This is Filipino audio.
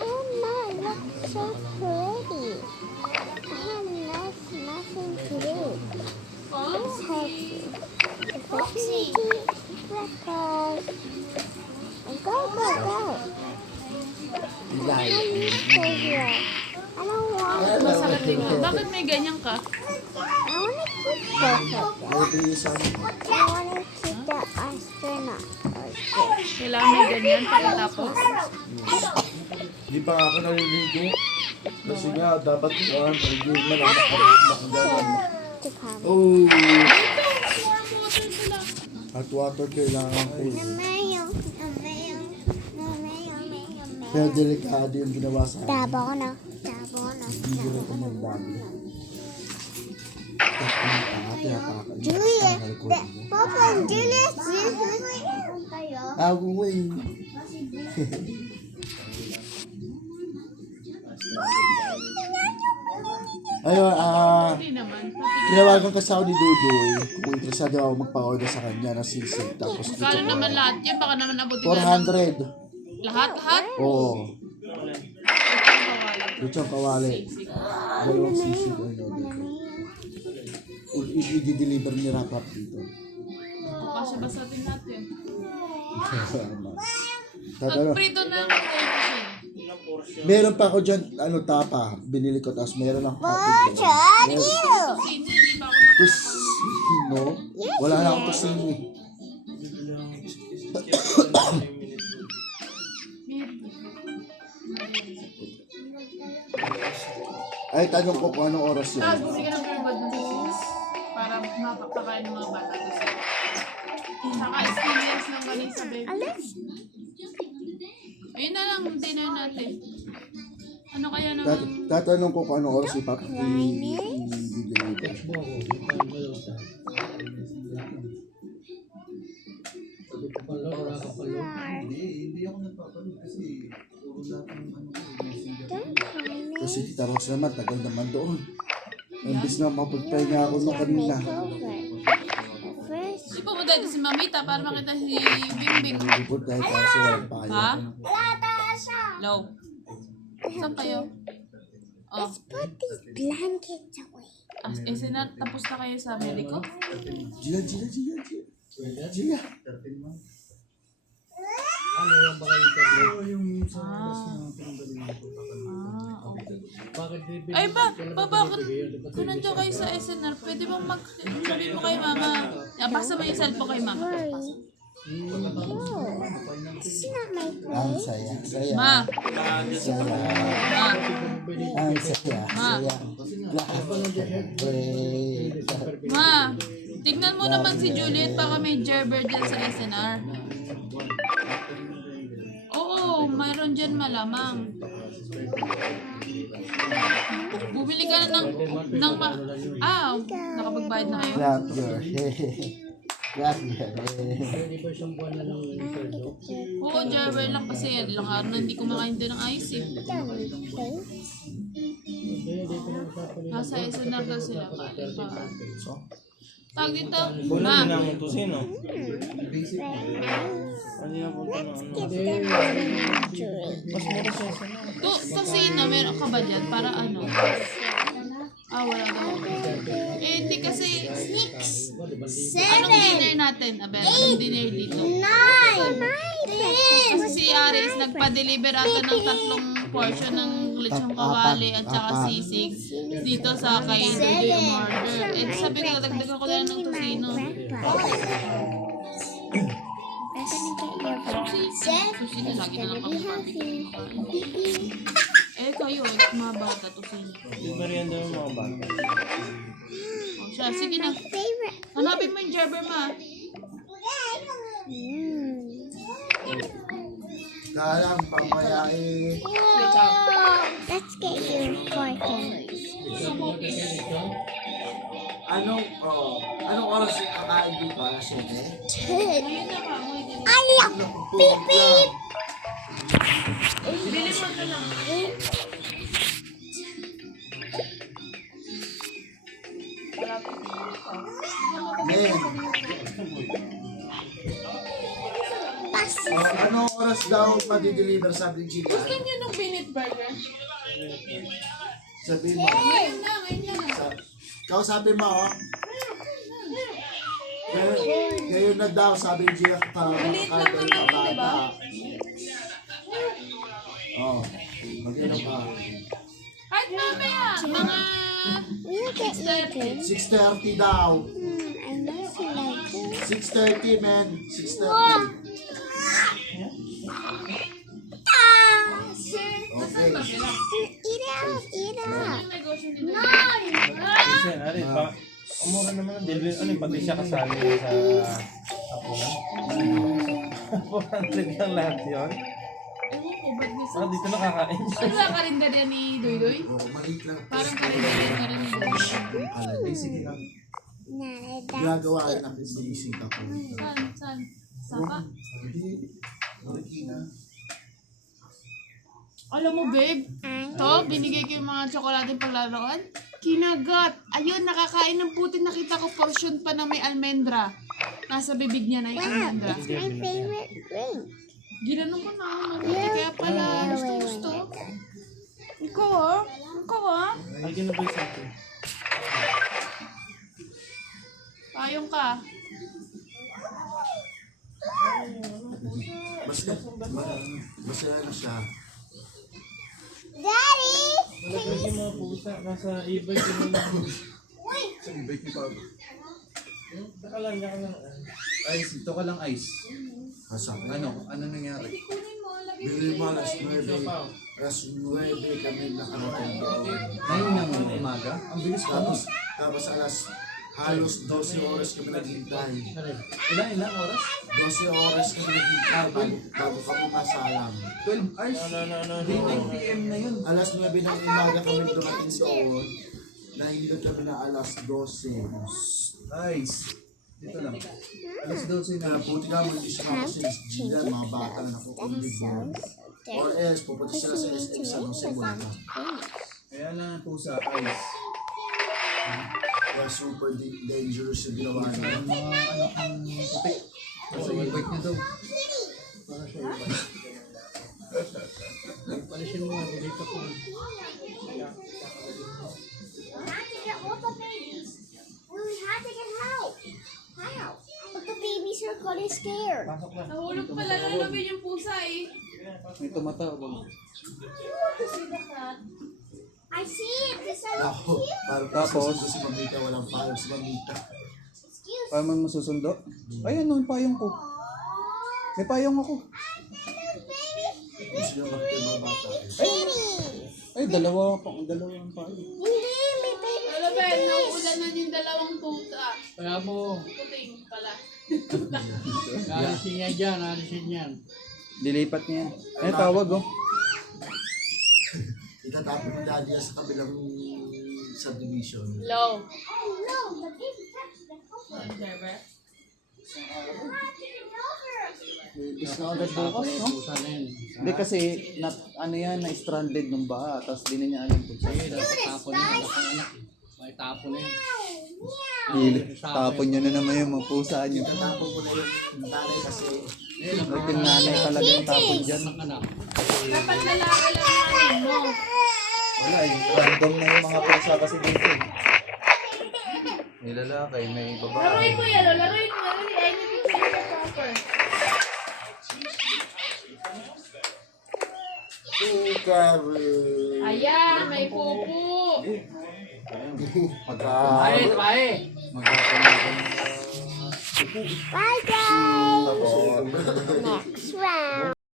Oh no, it looks so pretty. I have nothing to do. Let's help you. Foxy. Breakfast. Go, go, go. I need to stay here. I don't want Masakit din yun. Bakit may ganyan ka? I want to keep breakfast. I want to keep the astronaut. Kailangan may ganyan pagkatapos. Di pa ako naliligo. Kasi nga, dapat yun, hindi man ako nakagalan. To come. Oh! Warm water pala. Hot water kailangan ko. Mayo. Pero delikado yung ginawa sa akin. Tabo na. Tabo na. Hindi ko rekomendable. Juliet. Papa, Juliet. Ako wing. Ayun, Hindi naman. tinawagan kasi ako ni Dudoy kung interesado ako magpa-order sa kanya ng sisig. Tapos Kala naman lahat yan. Baka naman abutin na ng 400. lahat. Oo. Kawalan. Luchong kawali. Dalawang sisig ang order ko. I-deliver ni Rapap dito. Kasi basatin natin. Tatalo. Pagprito na lang tayo kasi. Meron pa ako dyan, tapa. Binili ko, tapos meron akong hotdog. Sino, hindi pa ako Tusino? Wala na akong tusino eh. Ay, tanong ko kung anong oras yan. Tapos bumili ka ng pure gold ng sis para mapapakain ng mga bata kasi. Saka experience ng galing sa baby. Ayun na lang, dinner natin. Ano kaya naman? Tatanong ko kung anong oras i-deliver. Kasi Tita Rose naman, tagal naman doon. Imbis na mapagpahinga ako nung kanina. First, Di pa mo dahil si Mamita para makita si Bingbing. Hindi po dahil kaso walang payo. Ha? Low. Saan kayo? Oh. let's put these blankets away. Tapos na kayo sa Ameriko? Gia. Gia. Okay. Ay ba, bakit kung nandiyan kayo sa SNR, pwede bang sabi mo kay mama, pasa mo yung cellphone kay mama. Worry. No, this is not my Ang place. saya. Ma, Saya. ma, Ang saya. Ma. ma, tignan mo naman si Juliet, baka may gerber dyan sa SNR. Oo, mayroon dyan malamang. Bumili ka na nakapagbayad na kayo? Clap your hands. Clap your Oo, gerber lang kasi ilang araw na hindi kumakain din ng ayos eh. Face. Nasa SNR daw sila kain pa. Tawag dito, Wala ma. na ng tusino. Very Ano yung punta ng ano? Give them a drink. Mas mura sa isa na. Tusino, meron ka ba dyan? Para ano? Wala daw. Hindi kasi, anong dinner natin, Abel? Anong dinner dito? Kasi si Aris nagpa-deliver ata ng 3 portion ng lechong kawali at saka sisig dito sa kay Dudoy umorder. Sabi ko, dagdagan ko na ng tusino. Tusino, lagi na lang kami barbecue. Kayo, mga bata, tusino. Yung merienda ng mga bata. Siya, sige na. Hanapin mo yung gerber, ma. Kalang pamayain. Let's get you 4 cakes. Anong oras yung kakain dito? Alas 7? Ayun na, ma. Ayak! Beep beep! Bili mo na lang. Men, Pass. ano oras daw ma-deliver, sabi ni Gina. Gusto niyo nung minute burger? Sabihin mo. Ngayon lang. Kausapin mo, oh. Ngayon na daw, sabi ni Gina, para Maliit lang naman yun, di ba? Oo. Mag-inom pa. Kahit mamaya, mga You get your drink. 6:30 daw. I know she likes it. 6:30, man. 6:30. Okay. Eat out, eat out. negosyo dito. Kasi, ari, umura naman ang delivery. Ano, pati siya kasali sa Apunan. 400 lang lahat yun. Ewan ko, ba't gusto? Ah, dito nakakain. Ano ba karinderya ni Doydoy? Oo, maliit lang. Parang karinderya na rin ni Doydoy. Alay, sige lang. Ginagawa rin natin sa isita ko. Saan? Sapa? Hindi. Marikina. Alam mo, babe, to, binigay ko yung mga tsokolate paglaruan. Kinagat. Ayun, nakakain ng puti. Nakita ko portion pa na may almendra. Nasa bibig niya na yung almendra. It's my favorite drink. Ginanong ko na ako. Mabuti. Kaya pala, gusto. Ikaw ah. Ay, ginabay sa akin. Payong ka. Basta na siya. Daddy! Malaglag yung mga pusa. Nasa e-bike yun lang. Sa ibig ni Pablo. Saka lang. Ice, ito ka lang ice. Kasama. Ano nangyari? Bili mo alas 9. Alas 9 kami nakarating doon. Ngayon ng umaga? Ang bilis pa mo. Tapos halos 12 oras kami naghintay. Ilang oras? 12 oras kami naghintay bago kami masalang. 12 hours? No. 9 p.m. na yun. Alas 9 ng umaga kami dumating doon. Nahilot kami na alas 12. Ice. Dito lang. Alas 12 Kaya na. puti ka mo hindi siya kasi Gila, mga bata na nakukulig mo. Or else, pupunta sila sa SM San Jose Bulacan. Kaya lang ang pusa, ice. Kaya super dangerous yung ginawa nila. Ang mga anak ng puti. Nasa e-bike niya daw. Palisin mo, dilito ko. But the babies are getting scared. Nahulog pala lalabin yung pusa eh. May tumatawag. I see it. This is Ako, parang Tapos? si Mamita, walang paalam si Mamita. Paano man masusundo? Ay, ano yung payong ko? May payong ako. Gusto niya makita yung mga bata. Ay, dalawang payong. hindi, may baby. Alam ba, nauulanan yung dalawang tuta. Kaya mo, Puting pala. alisin niya dyan, alisin yan. Dilipat niya. Ay, tawag oh. Itatapon ni Daddy yan sa kabilang subdivision. Low. Oh no, the baby touched the cover. Server. Is na agad bukas, no? Pusa na yun. Hindi kasi, na-stranded nung baha, tapos di na niya alam kung saan. Tapon na yun, ang anak. May tapon na yun. Tapon niyo na naman yung mga pusa niyo. Itatapon ko na yung nanay kasi May tinanay talaga yung tapon dyan. Ang anak. Dapat lalaki lang namin, no? Wala eh, random na yung mga pusa kasi dito. May lalaki, may babae. Laruin mo yan, laruin mo. I need to see the proper. Ayan, may pupo. Bae, bae. Maghapon na ako. Bye guys. Tapos, Next round.